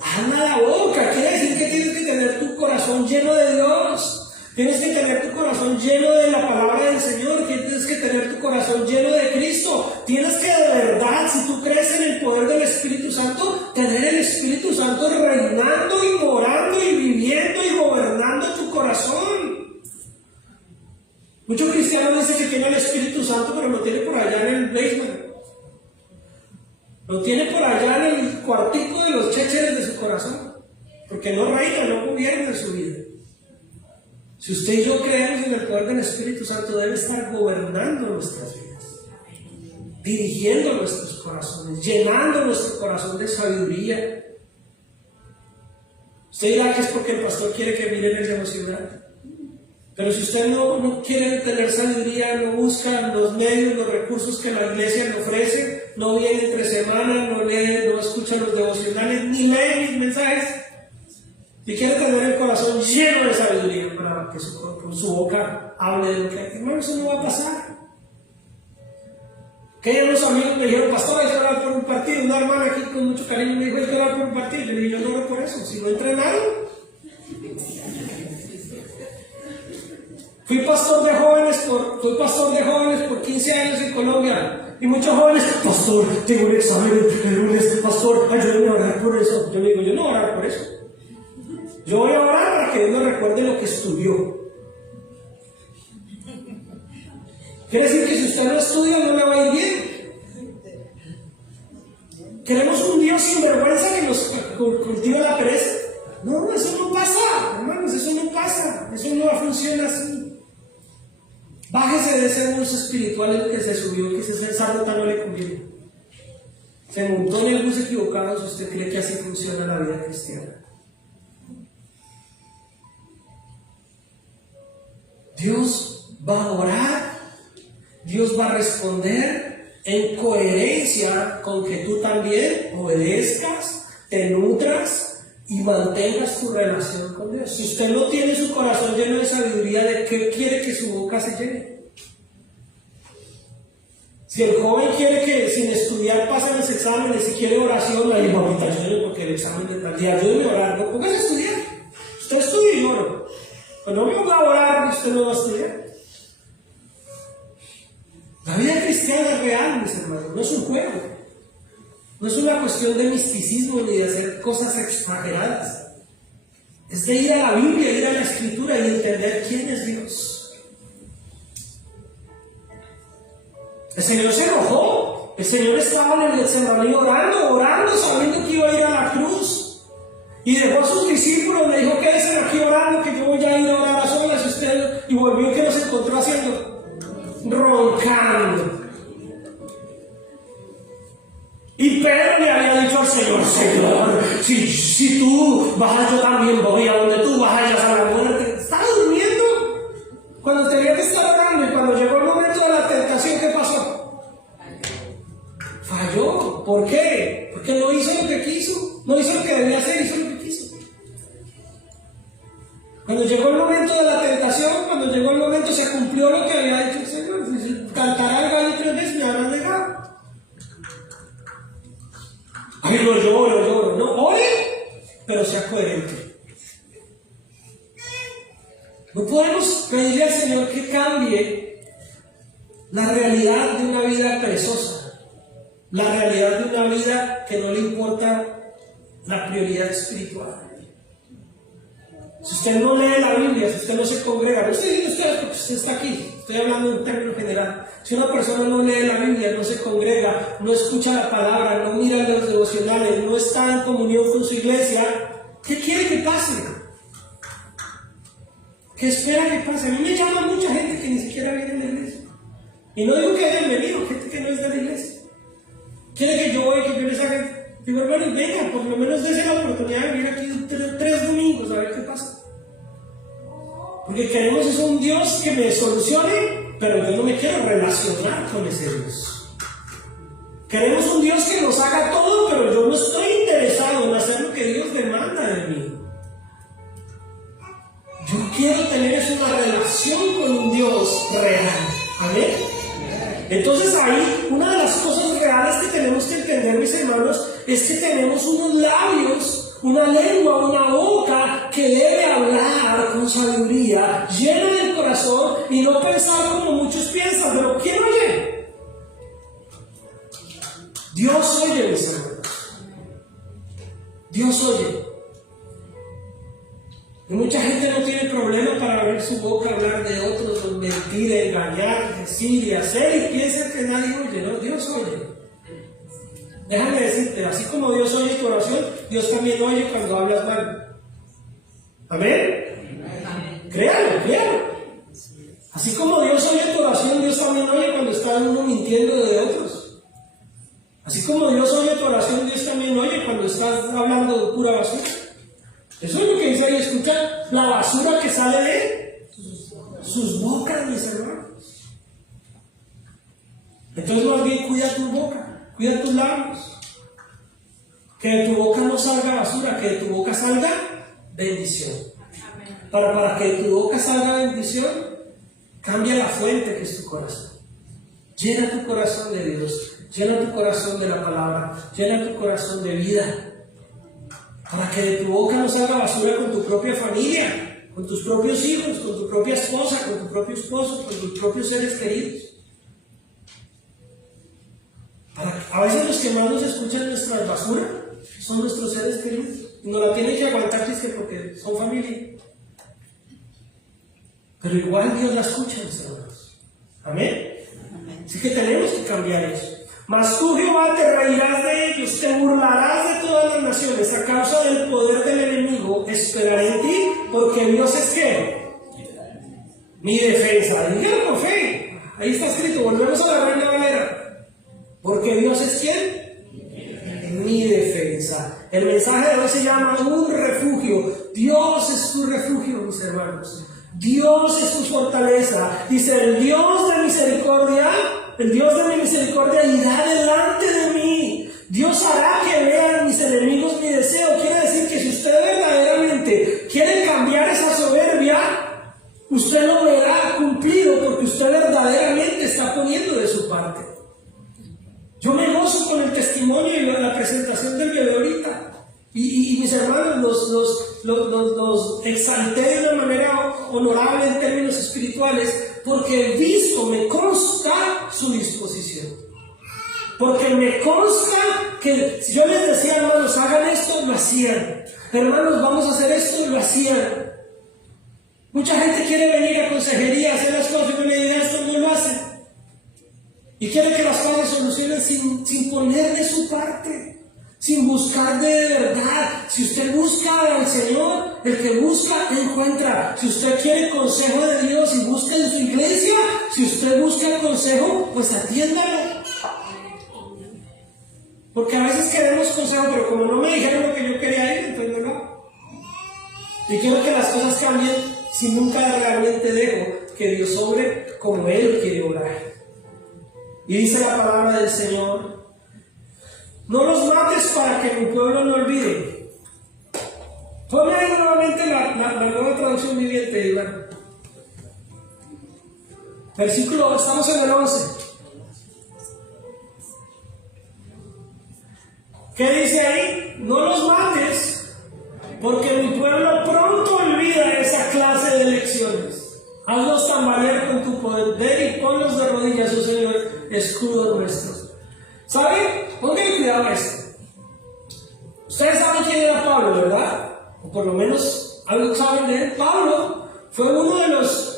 habla la boca. Quiere decir que tienes que tener tu corazón lleno de Dios. Tienes que tener tu corazón lleno de la palabra del Señor. Tienes que tener tu corazón lleno de Cristo. Tienes que de verdad, si tú crees en el poder del Espíritu Santo, tener el Espíritu Santo reinando y morando y viviendo y gobernando tu corazón. Muchos cristianos dicen que tiene el Espíritu Santo, pero lo tiene por allá en el basement. Lo tiene por allá en el cuartico de los chécheres de su corazón. Porque no reina, no gobierna en su vida. Si usted y yo creemos en el poder del Espíritu Santo, debe estar gobernando nuestras vidas, dirigiendo nuestros corazones, llenando nuestro corazón de sabiduría. Usted dirá que es porque el pastor quiere que miren el devocional. Pero si usted no quiere tener sabiduría, no busca los medios, los recursos que la iglesia le ofrece, no viene entre semanas, no lee, no escucha los devocionales, ni lee mis mensajes. Si quiere tener el corazón lleno de sabiduría para que su boca hable de lo que hay, hermano, eso no va a pasar. Que unos amigos me dijeron, pastor, hay que orar por un partido. Una hermana aquí con mucho cariño me dijo, hay que orar por un partido. Yo le dije, yo no oro por eso, si no entrenaron. Fui pastor de jóvenes por 15 años en Colombia. Y muchos jóvenes, pastor, tengo un examen el lunes, pastor, ayúdame a orar por eso. Yo le digo, yo no voy a orar por eso. Yo voy a orar para que Dios me recuerde lo que estudió. Quiere decir que si usted no estudia, no le va a ir bien. ¿Queremos un Dios sin vergüenza que nos cultiva la pereza? No, eso no pasa, hermanos, eso no pasa. Eso no funciona así. Bájese de ese bus espiritual en el que se subió, que ese sábado no le conviene. Se montó en el bus equivocado si usted cree que así funciona la vida cristiana. Dios va a orar, Dios va a responder en coherencia con que tú también obedezcas, te nutras y mantengas tu relación con Dios. Si usted no tiene su corazón lleno de sabiduría, ¿de qué quiere que su boca se llene? Si el joven quiere que sin estudiar pasen los exámenes y quiere oración, le digo, ahorita ayúdeme porque el examen de tal día, ayúdeme a orar, no póngase a estudiar. Usted estudia y oro. Pero no me ponga a orar y usted no va a estudiar. La vida cristiana es real, mis hermanos, no es un juego. No es una cuestión de misticismo ni de hacer cosas exageradas. Es de ir a la Biblia, ir a la Escritura y entender quién es Dios. El Señor se enojó. El Señor estaba en el Getsemaní orando, sabiendo que iba a ir a la cruz. Y dejó a sus discípulos, le dijo, quédense aquí orando, que yo voy a ir a orar a solas. Y volvió, que nos encontró haciendo, roncando. Y Pedro le había dicho al Señor, Señor, si tú vas, yo también voy, a donde tú vayas a la muerte. Estaba durmiendo cuando tenía que estar orando, y cuando llegó el momento de la tentación, ¿qué pasó? Falló. ¿Por qué? Porque no hizo lo que quiso, no hizo lo que debía hacer, hizo lo que quiso. Cuando llegó el momento de la tentación, relación, cuando llegó el momento, se cumplió lo que había dicho el Señor. Si cantará el gallo 3 veces, me habrán negado. Ay, no lloro. No, ore, pero sea coherente. No podemos pedirle al Señor que cambie la realidad de una vida perezosa, la realidad de una vida que no le importa la prioridad espiritual. Si usted no lee la Biblia, si usted no se congrega, usted está aquí, estoy hablando en términos general. Si una persona no lee la Biblia, no se congrega, no escucha la palabra, no mira los devocionales, no está en comunión con su iglesia, ¿qué quiere que pase? ¿Qué espera que pase? A mí me llama mucha gente que ni siquiera viene de la iglesia. Y no digo que hayan venido, gente que no es de la iglesia. Quiere que yo voy, que yo les haga. Digo, hermanos, vengan, por lo menos dense la oportunidad de venir aquí 3 domingos a ver qué pasa. Porque queremos es un Dios que me solucione, pero yo no me quiero relacionar con ese Dios. Queremos un Dios que nos haga todo, pero yo no estoy interesado en hacer lo que Dios demanda de mí. Yo quiero tener una relación con un Dios real. ¿Amén? Entonces ahí, una de las cosas reales que tenemos que entender, mis hermanos, es que tenemos unos labios, una lengua, una boca que debe hablar con sabiduría, llena del corazón y no pensar como muchos piensan. Pero ¿quién oye? Dios oye, mis hermanos. Dios oye. Y mucha gente no tiene problema para abrir su boca, hablar de otros, mentir, engañar, decir y hacer, y piensa que nadie oye, ¿no? Dios oye. Déjame decirte, así como Dios oye tu oración, Dios también oye cuando hablas mal. ¿Amén? Créalo. Así como Dios oye tu oración, Dios también oye cuando está uno mintiendo de otros. Así como Dios oye tu oración, Dios también oye cuando estás hablando de pura basura. Eso es lo que dice ahí, escucha la basura que sale de sus bocas, mis hermanos. Entonces más bien cuida tu boca, cuida tus labios. Que de tu boca no salga basura, que de tu boca salga bendición. Para que de tu boca salga bendición, cambia la fuente que es tu corazón. Llena tu corazón de Dios, llena tu corazón de la palabra, llena tu corazón de vida. Para que de tu boca no salga basura con tu propia familia, con tus propios hijos, con tu propia esposa, con tu propio esposo, con tus propios seres queridos. A veces los que más nos escuchan nuestra basura son nuestros seres queridos. Y nos la tienen que aguantar porque son familia. Pero igual Dios la escucha, mis hermanos. ¿Amén? Así que tenemos que cambiar eso. Mas tú, Jehová, te reirás de ellos, te burlarás de todas las naciones a causa del poder del enemigo. Esperaré en ti, porque Dios es ¿qué? Mi defensa. Dígalo con fe. Ahí está escrito, volvemos a la Reina Valera. Porque Dios es ¿quién? Mi defensa. El mensaje de hoy se llama un refugio. Dios es tu refugio, mis hermanos. Dios es tu fortaleza. Dice, el Dios de misericordia, el Dios de mi misericordia irá delante de mí. Dios hará que vean mis enemigos mi deseo. Quiere decir que si usted verdaderamente quiere cambiar esa soberbia, usted lo verá cumplido porque usted verdaderamente está poniendo de su parte. Yo me gozo con el testimonio y la presentación del bebé ahorita. Y mis hermanos los exalté de una manera honorable en términos espirituales porque he visto, me consta su disposición. Porque me consta que si yo les decía, hermanos, hagan esto, lo hacían. Hermanos, vamos a hacer esto, lo hacían. Mucha gente quiere venir a consejería, hacer las cosas y me digan esto, no lo hacen. Y quiere que las cosas se solucionen sin poner de su parte. Sin buscar de verdad. Si usted busca al Señor, el que busca, encuentra. Si usted quiere consejo de Dios y busca en su iglesia, si usted busca el consejo, pues atiéndalo. Porque a veces queremos consejo, pero como no me dijeron lo que yo quería ir, entonces no. Y quiero que las cosas cambien si nunca realmente dejo que Dios obre como Él quiere obrar. Y dice la palabra del Señor: no los mates para que mi pueblo no olvide. Ponme nuevamente la nueva traducción viviente, Iván. Versículo, estamos en el 11. ¿Qué dice ahí? No los mates, porque mi pueblo pronto olvida esa clase de lecciones. Hazlos tambalear con tu poder y ponlos de rodillas, oh Señor, escudo nuestro. ¿Saben? Pongan cuidado a esto. Ustedes saben quién era Pablo, ¿verdad? O por lo menos algo saben de él. Pablo fue uno de los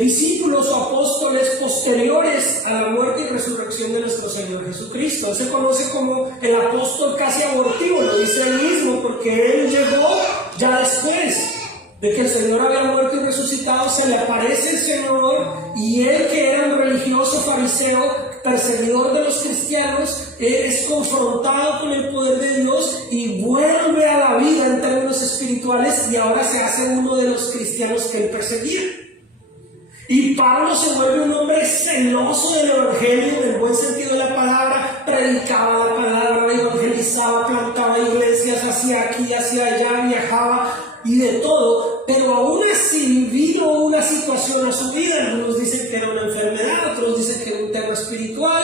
discípulos o apóstoles posteriores a la muerte y resurrección de nuestro Señor Jesucristo. Él se conoce como el apóstol casi abortivo, lo dice él mismo, porque él llegó ya después de que el Señor había muerto y resucitado. Se le aparece el Señor, y él, que era un religioso fariseo, perseguidor de los cristianos, es confrontado con el poder de Dios y vuelve a la vida en términos espirituales, y ahora se hace uno de los cristianos que él perseguía. Y Pablo se vuelve un hombre celoso del evangelio, en el buen sentido de la palabra. Predicaba la palabra, evangelizaba, plantaba iglesias, hacía aquí, hacía allá, viajaba y de todo. Pero aún así vino una situación a su vida. Algunos dicen que era una enfermedad, otros dicen que era un tema espiritual.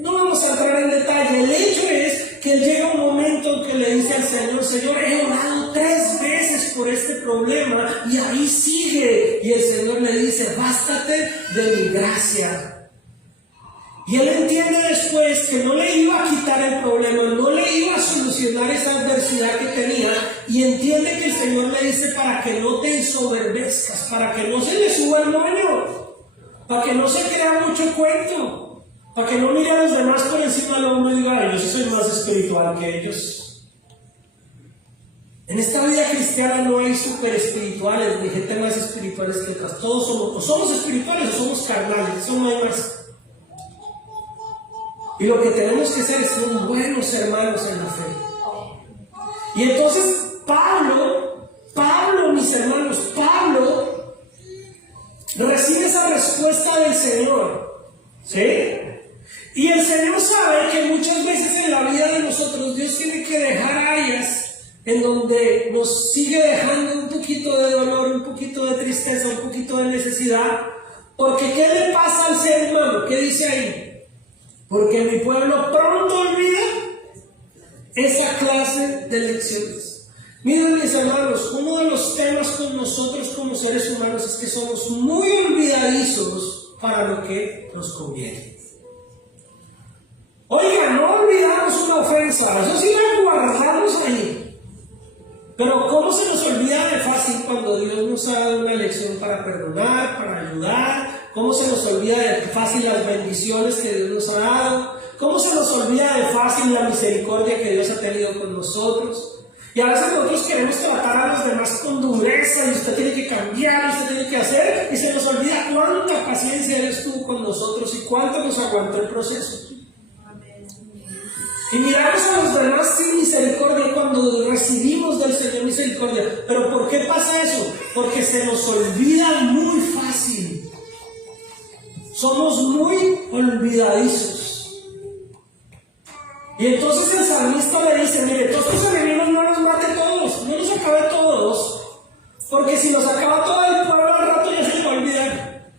No vamos a entrar en detalle. El hecho es que él llega a un momento en que le dice al Señor: Señor, he orado 3 veces por este problema y ahí sigue. Y el Señor le dice: bástate de mi gracia. Y él entiende después que no le iba a quitar el problema, no le iba a solucionar esa adversidad que tenía, y entiende que el Señor le dice: para que no te ensoberbezcas, para que no se le suba el moño, para que no se crea mucho cuento, para que no mire a los demás por encima del hombro y diga: yo sí soy más espiritual que ellos. En esta vida cristiana no hay super espirituales ni gente más espirituales que otras. Todos somos espirituales o somos carnales, eso no hay más. Y lo que tenemos que hacer es ser buenos hermanos en la fe. Y entonces Pablo, mis hermanos, Pablo recibe esa respuesta del Señor, ¿sí? Y el Señor sabe que muchas veces en la vida de nosotros Dios tiene que dejar áreas en donde nos sigue dejando un poquito de dolor, un poquito de tristeza, un poquito de necesidad. Porque ¿qué le pasa al ser humano? ¿Qué dice ahí? Porque mi pueblo pronto olvida esa clase de lecciones. Miren, mis hermanos, uno de los temas con nosotros como seres humanos es que somos muy olvidadizos para lo que nos conviene. Oiga, no olvidamos una ofensa, eso sí la guardamos ahí. Pero ¿cómo se nos olvida de fácil cuando Dios nos ha dado una lección para perdonar, para ayudar? ¿Cómo se nos olvida de fácil las bendiciones que Dios nos ha dado? ¿Cómo se nos olvida de fácil la misericordia que Dios ha tenido con nosotros? Y a veces nosotros queremos tratar a los demás con dureza, y usted tiene que cambiar, usted tiene que hacer, y se nos olvida cuánta paciencia Él estuvo con nosotros y cuánto nos aguantó el proceso. Y miramos a los demás sin misericordia cuando recibimos del Señor misericordia. ¿Pero por qué pasa eso? Porque se nos olvida muy fácil. Somos muy olvidadizos. Y entonces el salmista le dice: mire, todos estos enemigos no los mate todos, no los acabe todos, porque si nos acaba todo el pueblo al rato ya se le va a olvidar.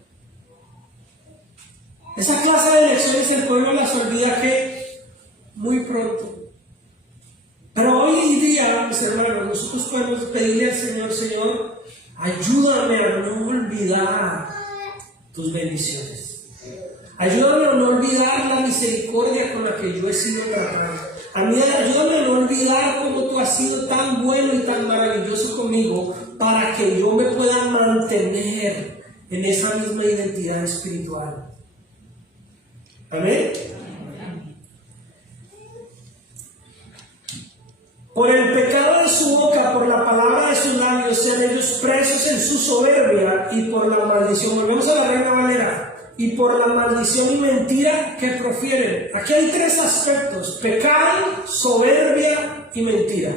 Esa clase de lecciones el pueblo las olvida que muy pronto. Pero hoy día, mis hermanos, nosotros podemos pedirle al Señor: Señor, ayúdame a no olvidar tus bendiciones. Ayúdame a no olvidar la misericordia con la que yo he sido tratado. Ayúdame a no olvidar cómo tú has sido tan bueno y tan maravilloso conmigo, para que yo me pueda mantener en esa misma identidad espiritual. Amén. Por el pecado de su boca, por la palabra de sus labios, sean ellos presos en su soberbia, y por la maldición. Volvemos a la Reina Valera. Y por la maldición y mentira que profieren. Aquí hay 3 aspectos: pecado, soberbia y mentira.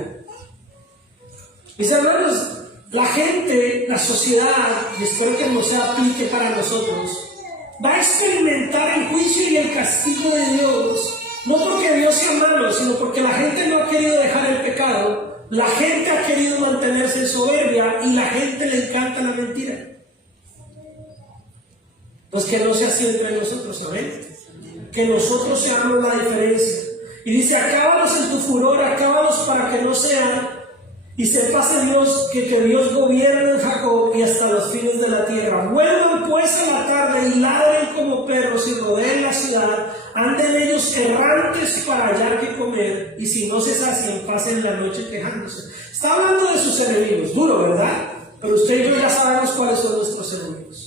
Mis hermanos, la gente, la sociedad, y espero que no se aplique para nosotros, va a experimentar el juicio y el castigo de Dios. No porque Dios sea malo, sino porque la gente no ha querido dejar el pecado, la gente ha querido mantenerse en soberbia, y la gente le encanta la mentira. Pues que no sea así entre nosotros, ¿saben? Que nosotros seamos la diferencia. Y dice, acábalos en tu furor, acábalos para que no sean, y sepase Dios que Dios gobierna en Jacob y hasta los fines de la tierra. Vuelvan pues a la tarde y ladren como perros y rodeen la ciudad, anden ellos errantes para hallar que comer, y si no se sacien, pasen la noche quejándose. Está hablando de sus enemigos, duro, ¿verdad? Pero usted y yo ya sabemos cuáles son nuestros enemigos.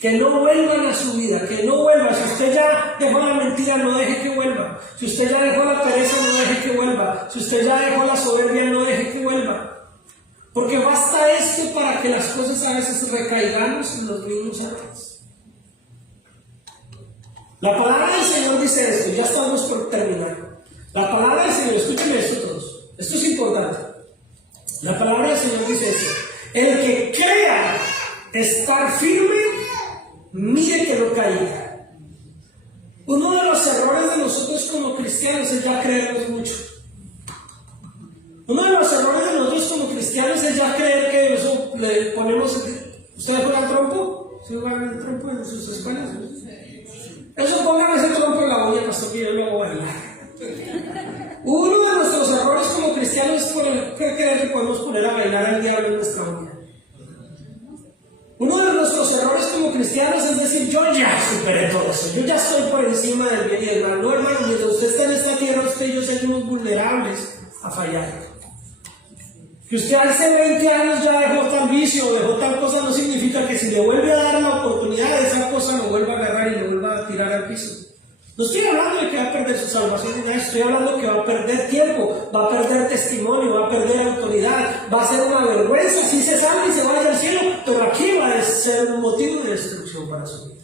Que no vuelvan a su vida, que no vuelvan. Si usted ya dejó la mentira, no deje que vuelva. Si usted ya dejó la pereza, no deje que vuelva. Si usted ya dejó la soberbia, no deje que vuelva. Porque basta esto para que las cosas a veces recaigamos en los mismos errores. La palabra del Señor dice esto, ya estamos por terminar. La palabra del Señor, escúchenme esto todos, esto es importante. La palabra del Señor dice esto: el que crea estar firme, mire que no caiga. Uno de los errores de nosotros como cristianos es ya creernos mucho. Uno de los errores de nosotros como cristianos es ya creer que eso le ponemos. ¿Ustedes juegan trompo? ¿Sí juegan el trompo en sus escuelas? Eso, pongan ese trompo en la uña, pastor, que yo lo hago bailar. Uno de nuestros errores como cristianos es creer que podemos poner a bailar al diablo en nuestra uña. Uno de nuestros errores como cristianos es decir, yo ya superé todo eso, yo ya estoy por encima del bien y del mal. No, hermano, mientras usted está en esta tierra, usted y yo seguimos vulnerables a fallar. Que usted hace 20 años ya dejó tal vicio, dejó tal cosa, no significa que si le vuelve a dar la oportunidad de esa cosa, lo vuelva a agarrar y lo vuelva a tirar al piso. No estoy hablando de que va a perder su salvación ni nada, estoy hablando que va a perder tiempo, va a perder testimonio, va a perder autoridad, va a ser una vergüenza si se salva y se vaya al cielo, pero aquí va a ser un motivo de destrucción para su vida.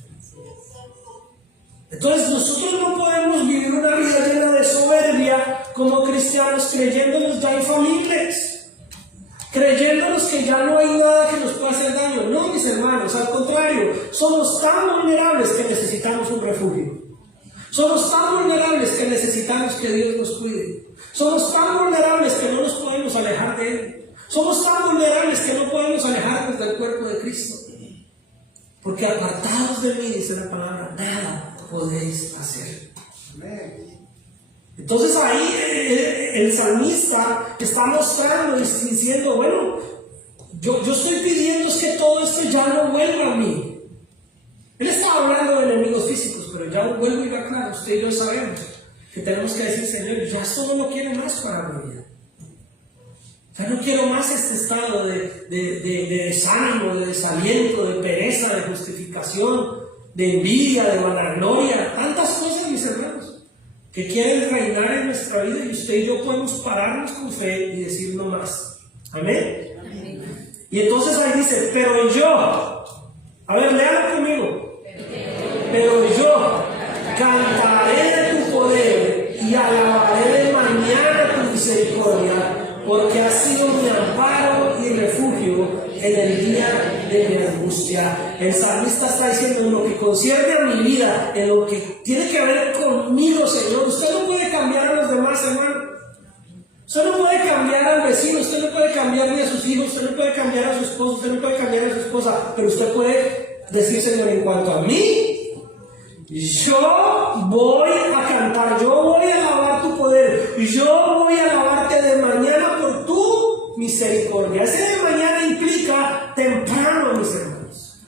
Entonces nosotros no podemos vivir una vida llena de soberbia como cristianos, creyéndonos ya infalibles, creyéndonos que ya no hay nada que nos pueda hacer daño. No, mis hermanos, al contrario, somos tan vulnerables que necesitamos un refugio. Somos tan vulnerables que necesitamos que Dios nos cuide. Somos tan vulnerables que no nos podemos alejar de Él. Somos tan vulnerables que no podemos alejarnos del cuerpo de Cristo. Porque apartados de mí, dice la palabra, nada podéis hacer. Entonces ahí el salmista está mostrando y diciendo, bueno, yo estoy pidiendo es que todo esto ya no vuelva a mí. Él estaba hablando de enemigos físicos, pero ya vuelvo y va claro, usted y yo sabemos que tenemos que decir, Señor, ya esto no lo quiero más para mi vida. Ya no quiero más este estado de desánimo, de desaliento, de pereza, de justificación, de envidia, de vanagloria, tantas cosas, mis hermanos, que quieren reinar en nuestra vida, y usted y yo podemos pararnos con fe y decir no más. Amén. Amén. Y entonces ahí dice, pero yo, a ver, léalo conmigo. Pero yo cantaré de tu poder y alabaré de mañana tu misericordia, porque has sido mi amparo y refugio en el día de mi angustia. El salmista está diciendo, en lo que concierne a mi vida, en lo que tiene que ver conmigo, Señor, usted no puede cambiar a los demás, hermano. Usted no puede cambiar al vecino, usted no puede cambiar ni a sus hijos, usted no puede cambiar a su esposo, usted no puede cambiar a su esposa, pero usted puede decir, Señor, en cuanto a mí, yo voy a cantar, yo voy a alabar tu poder, yo voy a alabarte de mañana por tu misericordia. Ese de mañana implica temprano, mis hermanos.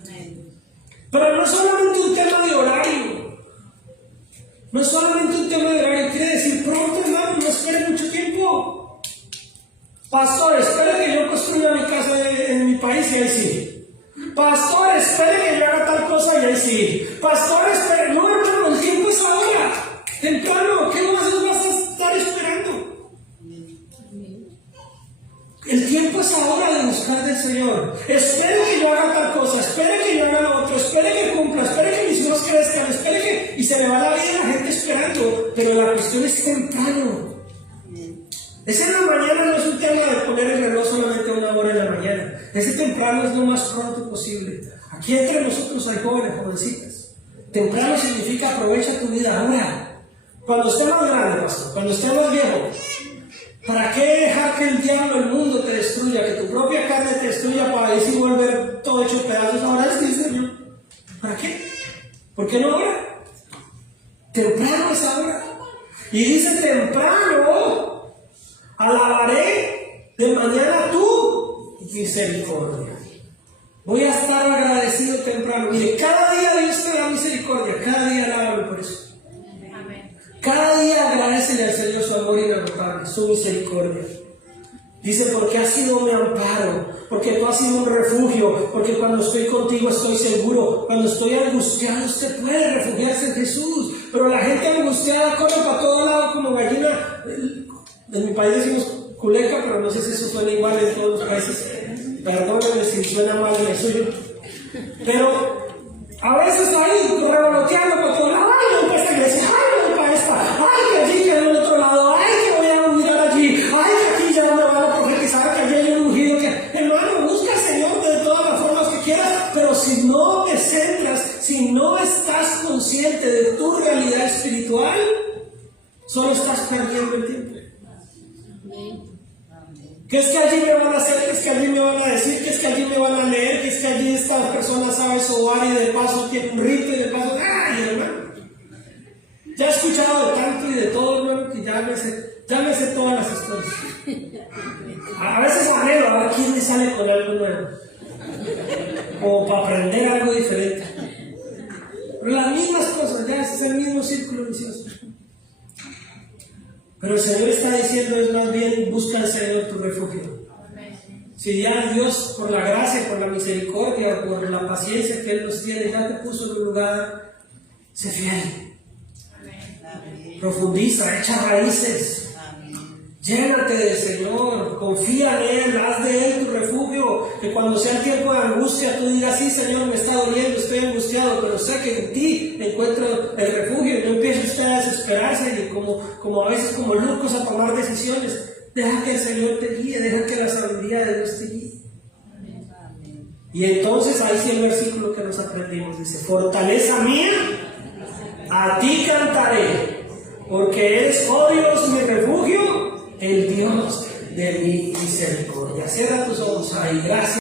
Pero no es solamente un tema de horario, no es solamente un tema de horario, quiere decir pronto, hermano, no espere mucho tiempo. Pastor, espere que yo construya mi casa en mi país y ahí sí. Pastor, espere que yo haga tal cosa y ahí sí. Pastor, espere. No, hermano, el tiempo es ahora. Temprano, ¿qué más vas a estar esperando? El tiempo es ahora de buscar del Señor. Espere que yo haga tal cosa, espere que yo haga lo otro, espere que cumpla, espere que mis hijos crezcan, espere que... Y se le va la vida a la gente esperando. Pero la cuestión es temprano. Ese en la mañana no es un tema de poner el reloj solamente a una hora en la mañana. Ese temprano es lo más pronto posible. Aquí entre nosotros hay jóvenes, jovencitas. Temprano significa aprovecha tu vida ahora. Cuando esté más grande, pastor, cuando esté más viejo, ¿para qué dejar que el diablo, el mundo te destruya, que tu propia carne te destruya para decir volver todo hecho pedazos? Ahora sí, Señor. ¿Para qué? qué no ora? Temprano es ahora. Y dice temprano, alabaré de mañana tu misericordia. Voy a estar agradecido temprano. Mire, cada día Dios te da misericordia, cada día alábalo por eso. Cada día agradecele al Señor su amor inagotable, su misericordia. Dice, porque has sido mi amparo, porque tú has sido un refugio, porque cuando estoy contigo estoy seguro. Cuando estoy angustiado, usted puede refugiarse en Jesús. Pero la gente angustiada corre para todo lado como gallina. En mi país decimos culeca, pero no sé si eso suena igual en todos los países. Perdónenme si suena mal en el suyo. Pero a veces ahí revoloteando por todo lado. Ay, no, para esta iglesia. Ay, no, para esta. Ay, que allí, que del otro lado. Ay, que voy a mirar allí. Ay, que aquí ya no me van a profetizar, que allí hay un ungido. Hermano, busca al Señor de todas las formas que quieras. Pero si no te centras, si no estás consciente de tu realidad espiritual, solo estás perdiendo el tiempo. ¿Qué es que allí me van a hacer? ¿Qué es que allí me van a decir? ¿Qué es que allí me van a leer? ¿Qué es que allí esta persona sabe sobar y de paso tiene un rito y de paso... ¡Ay, hermano! Ya he escuchado de tanto y de todo, hermano, que ya me sé todas las historias. A veces anhelo a ver quién me sale con algo nuevo. O para aprender algo diferente. Pero las mismas cosas, ya es el mismo círculo vicioso. Pero el Señor está diciendo, es más bien, busca al Señor tu refugio. Si ya Dios, por la gracia, por la misericordia, por la paciencia que Él nos tiene, ya te puso en un lugar, sé fiel. Profundiza, echa raíces. Llénate del Señor, confía en Él, haz de Él tu refugio, que cuando sea el tiempo de angustia tú digas, sí Señor, me está doliendo, estoy angustiado, pero sé que en ti encuentro el refugio. Y no empiece usted a desesperarse y como a veces como locos a tomar decisiones. Deja que el Señor te guíe, deja que la sabiduría de Dios te guíe. Y entonces ahí sí el versículo que nos aprendimos dice, fortaleza mía, a ti cantaré, porque eres, oh Dios, mi refugio, el Dios de mi misericordia. Cierra tus ojos ahí, gracias.